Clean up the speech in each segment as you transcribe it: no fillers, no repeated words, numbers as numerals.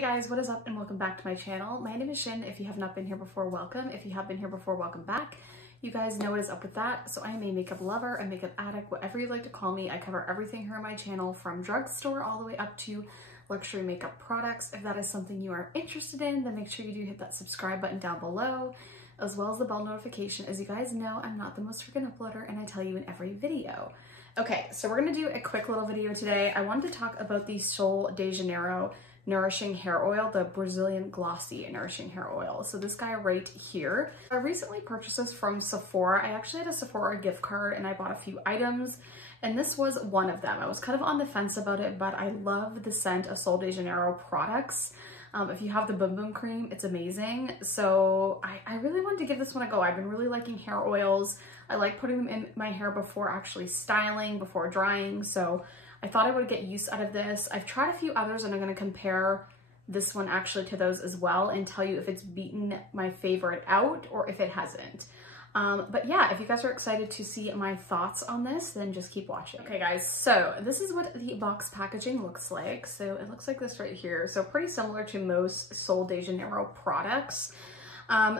Hey guys, what is up and welcome back to my channel. My name is Shin. If you have not been here before, welcome. If you have been here before, welcome back. You guys know what is up with that. So I am a makeup lover, a makeup addict, whatever you'd like to call me. I cover everything here on my channel from drugstore all the way up to luxury makeup products. If that is something you are interested in, then make sure you do hit that subscribe button down below, as well as the bell notification. As you guys know, I'm not the most freaking uploader and I tell you in every video. Okay, so we're gonna do a quick little video today. I wanted to talk about the Sol De Janeiro Nourishing Hair Oil, the Brazilian Glossy Nourishing Hair Oil. So this guy right here. I recently purchased this from Sephora. I actually had a Sephora gift card and I bought a few items and this was one of them. I was kind of on the fence about it, but I love the scent of Sol De Janeiro products. If you have the Boom Boom Cream, it's amazing. So I really wanted to give this one a go. I've been really liking hair oils. I like putting them in my hair before actually styling, before drying. So I thought I would get use out of this. I've tried a few others and I'm gonna compare this one actually to those as well and tell you if it's beaten my favorite out or if it hasn't. But yeah, if you guys are excited to see my thoughts on this, then just keep watching. Okay guys, so this is what the box packaging looks like. So it looks like this right here. So pretty similar to most Sol De Janeiro products.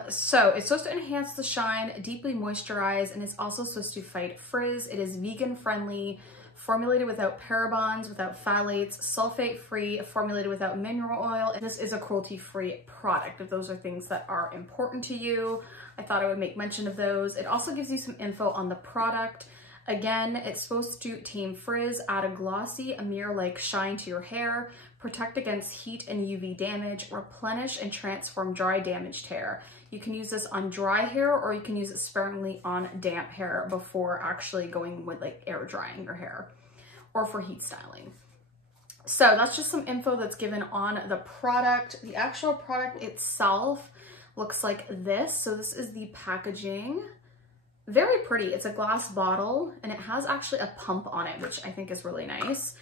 So it's supposed to enhance the shine, deeply moisturize, and it's also supposed to fight frizz. It is vegan friendly, formulated without parabens, without phthalates, sulfate-free, formulated without mineral oil. And this is a cruelty-free product. If those are things that are important to you, I thought I would make mention of those. It also gives you some info on the product. Again, it's supposed to tame frizz, add a glossy, a mirror-like shine to your hair, protect against heat and UV damage, replenish and transform dry damaged hair. You can use this on dry hair or you can use it sparingly on damp hair before actually going with like air drying your hair or for heat styling. So that's just some info that's given on the product. The actual product itself looks like this. So this is the packaging. Very pretty. It's a glass bottle and it has actually a pump on it, which I think is really nice.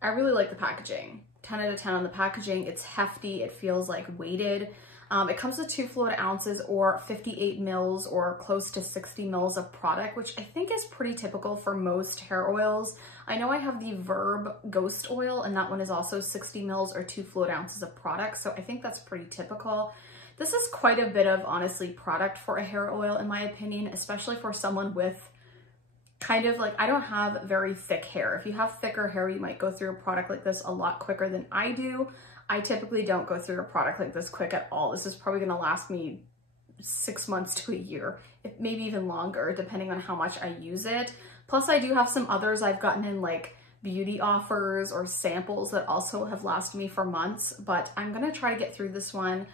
I really like the packaging. 10 out of 10 on the packaging. It's hefty. It feels like weighted. It comes with 2 fluid ounces or 58 mils or close to 60 mils of product, which I think is pretty typical for most hair oils. I know I have the Verb Ghost Oil and that one is also 60 mils or 2 fluid ounces of product. So I think that's pretty typical. This is quite a bit of, honestly, product for a hair oil in my opinion, especially for someone with kind of like, I don't have very thick hair. If you have thicker hair, you might go through a product like this a lot quicker than I do. I typically don't go through a product like this quick at all. This is probably gonna last me 6 months to a year, maybe even longer, depending on how much I use it. Plus I do have some others I've gotten in like beauty offers or samples that also have lasted me for months, but I'm gonna try to get through this one.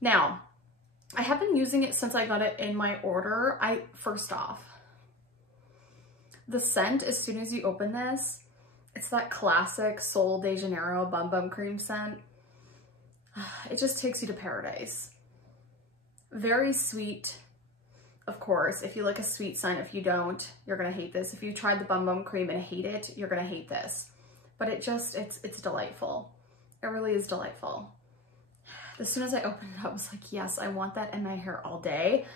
Now, I have been using it since I got it in my order. First off, the scent, as soon as you open this, it's that classic Sol De Janeiro Bum Bum Cream scent. It just takes you to paradise. Very sweet, of course. If you like a sweet scent, if you don't, you're gonna hate this. If you tried the Bum Bum Cream and hate it, you're gonna hate this. But it's delightful. It really is delightful. As soon as I opened it up, I was like, yes, I want that in my hair all day.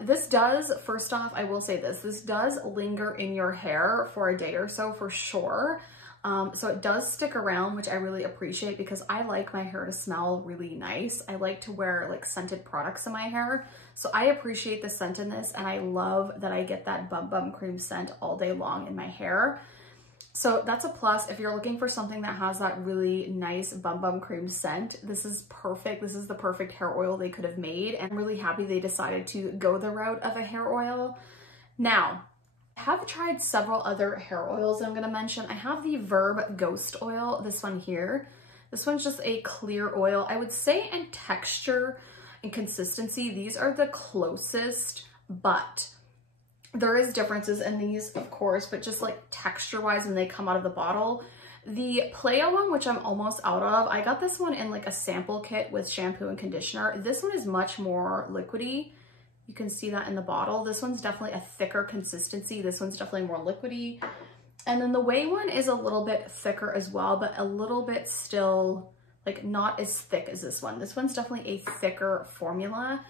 This does, first off, I will say this does linger in your hair for a day or so for sure. So it does stick around, which I really appreciate because I like my hair to smell really nice. I like to wear like scented products in my hair. So I appreciate the scent in this and I love that I get that Bum Bum Cream scent all day long in my hair. So that's a plus. If you're looking for something that has that really nice Bum Bum Cream scent, this is perfect. This is the perfect hair oil they could have made. And I'm really happy they decided to go the route of a hair oil. Now, I have tried several other hair oils that I'm gonna mention. I have the Verb Ghost Oil, this one here. This one's just a clear oil. I would say in texture and consistency, these are the closest, but there is differences in these, of course, but just like texture-wise when they come out of the bottle. The Playa one, which I'm almost out of, I got this one in like a sample kit with shampoo and conditioner. This one is much more liquidy. You can see that in the bottle. This one's definitely a thicker consistency. This one's definitely more liquidy. And then the Way one is a little bit thicker as well, but a little bit still like not as thick as this one. This one's definitely a thicker formula.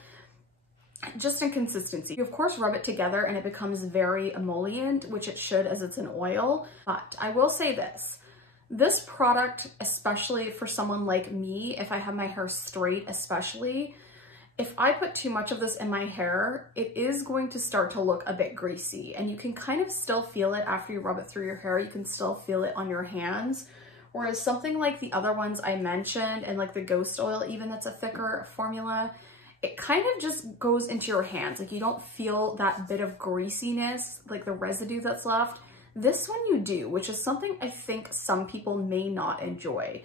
Just in consistency. You of course rub it together and it becomes very emollient, which it should as it's an oil. But I will say this, This product, especially for someone like me, if I have my hair straight especially, if I put too much of this in my hair, it is going to start to look a bit greasy, and you can kind of still feel it after you rub it through your hair. You can still feel it on your hands. Whereas something like the other ones I mentioned, and like the Ghost Oil even, that's a thicker formula, it kind of just goes into your hands. Like you don't feel that bit of greasiness, like the residue that's left. This one you do, which is something I think some people may not enjoy.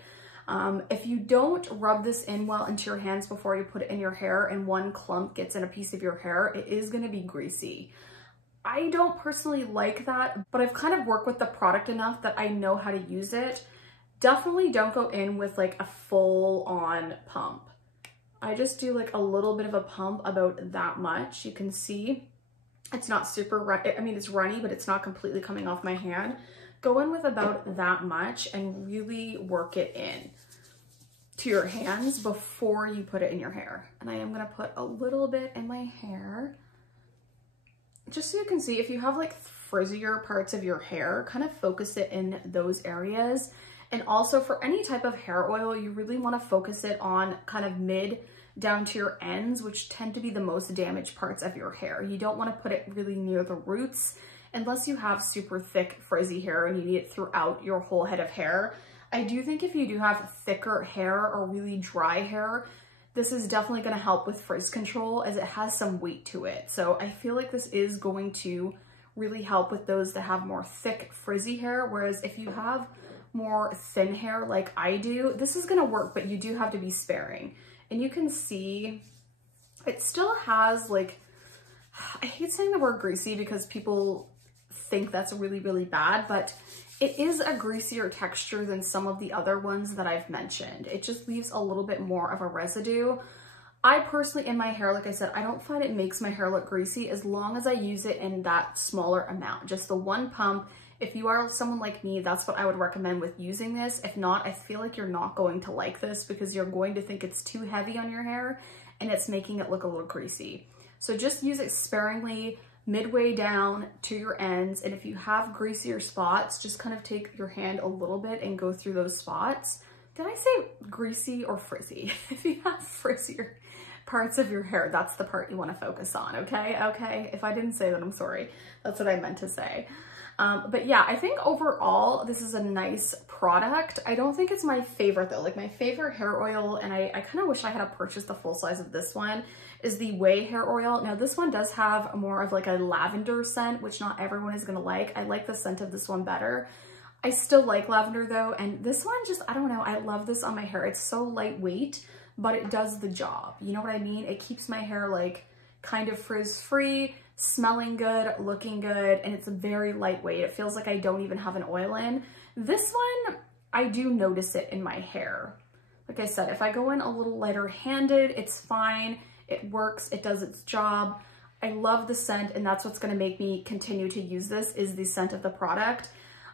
If you don't rub this in well into your hands before you put it in your hair and one clump gets in a piece of your hair, it is going to be greasy. I don't personally like that, but I've kind of worked with the product enough that I know how to use it. Definitely don't go in with like a full on pump. I just do like a little bit of a pump, about that much. You can see it's not super, I mean, it's runny, but it's not completely coming off my hand. Go in with about that much and really work it in to your hands before you put it in your hair. And I am gonna put a little bit in my hair, just so you can see if you have like frizzier parts of your hair, kind of focus it in those areas. And also for any type of hair oil, you really wanna focus it on kind of mid down to your ends, which tend to be the most damaged parts of your hair. You don't want to put it really near the roots unless you have super thick frizzy hair and you need it throughout your whole head of hair. I do think if you do have thicker hair or really dry hair, this is definitely going to help with frizz control, as it has some weight to it. So I feel like this is going to really help with those that have more thick frizzy hair, whereas if you have more thin hair like I do, this is going to work, but you do have to be sparing. And you can see it still has like, I hate saying the word greasy because people think that's really, really bad, but it is a greasier texture than some of the other ones that I've mentioned. It just leaves a little bit more of a residue. I personally, in my hair, like I said, I don't find it makes my hair look greasy as long as I use it in that smaller amount, just the one pump. If you are someone like me, that's what I would recommend with using this. If not, I feel like you're not going to like this because you're going to think it's too heavy on your hair and it's making it look a little greasy. So just use it sparingly, midway down to your ends. And if you have greasier spots, just kind of take your hand a little bit and go through those spots. Did I say greasy or frizzy? If you have frizzier parts of your hair, that's the part you want to focus on, okay? Okay, if I didn't say that, I'm sorry. That's what I meant to say. But yeah, I think overall, this is a nice product. I don't think it's my favorite though. Like my favorite hair oil, and I kind of wish I had purchased the full size of this one, is the Way hair oil. Now this one does have more of like a lavender scent, which not everyone is gonna like. I like the scent of this one better. I still like lavender though, and this one just, I don't know, I love this on my hair. It's so lightweight, but it does the job. You know what I mean? It keeps my hair like kind of frizz-free, smelling good, looking good, and it's very lightweight. It feels like I don't even have an oil in. This one, I do notice it in my hair. Like I said, if I go in a little lighter handed, it's fine. It works, it does its job. I love the scent, and that's what's gonna make me continue to use this, is the scent of the product.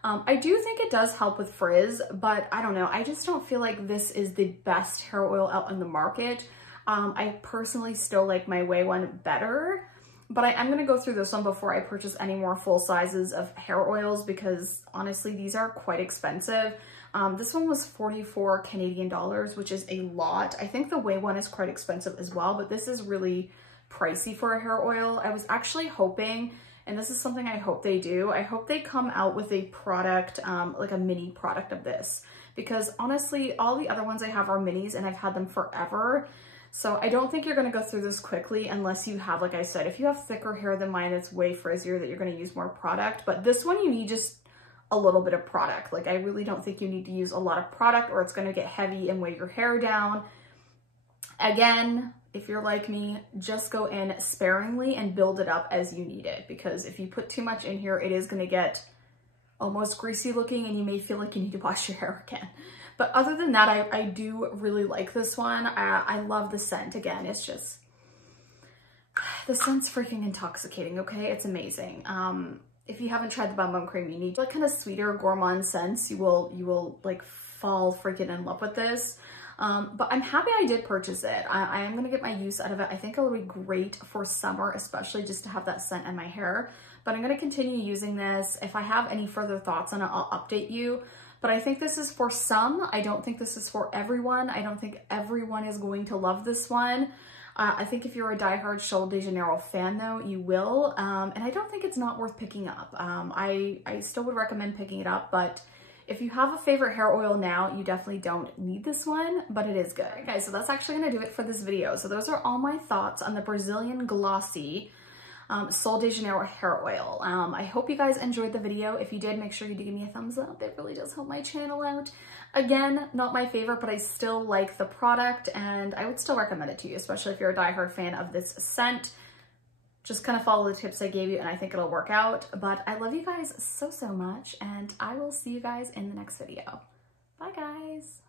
I do think it does help with frizz, but I don't know. I just don't feel like this is the best hair oil out on the market. I personally still like my Way one better, but I am going to go through this one before I purchase any more full sizes of hair oils, because honestly, these are quite expensive. This one was 44 Canadian dollars, which is a lot. I think the Way one is quite expensive as well, but this is really pricey for a hair oil. I was actually hoping, and this is something I hope they do, I hope they come out with a product, like a mini product of this, because honestly, all the other ones I have are minis and I've had them forever. So I don't think you're gonna go through this quickly unless you have, like I said, if you have thicker hair than mine, it's way frizzier, that you're gonna use more product. But this one, you need just a little bit of product. Like I really don't think you need to use a lot of product, or it's gonna get heavy and weigh your hair down. Again, if you're like me, just go in sparingly and build it up as you need it, because if you put too much in here, it is gonna get almost greasy looking and you may feel like you need to wash your hair again. But other than that, I do really like this one. I love the scent. Again, it's just, the scent's freaking intoxicating, okay? It's amazing. If you haven't tried the Bum Bum Cream, you need like kind of sweeter gourmand scents. You will like fall freaking in love with this. But I'm happy I did purchase it. I am gonna get my use out of it. I think it'll be great for summer, especially just to have that scent in my hair. But I'm gonna continue using this. If I have any further thoughts on it, I'll update you. but I think this is for some. I don't think this is for everyone. I don't think everyone is going to love this one. I think if you're a diehard Sol De Janeiro fan though, you will. And I don't think it's not worth picking up. I still would recommend picking it up, but if you have a favorite hair oil now, you definitely don't need this one, but it is good. All right, guys, so that's actually gonna do it for this video. So those are all my thoughts on the Brazilian Glossy Sol De Janeiro hair oil. I hope you guys enjoyed the video. If you did, make sure you do give me a thumbs up. It really does help my channel out. Again, not my favorite, but I still like the product and I would still recommend it to you, especially if you're a diehard fan of this scent. Just kind of follow the tips I gave you and I think it'll work out. But I love you guys so, so much and I will see you guys in the next video. Bye guys.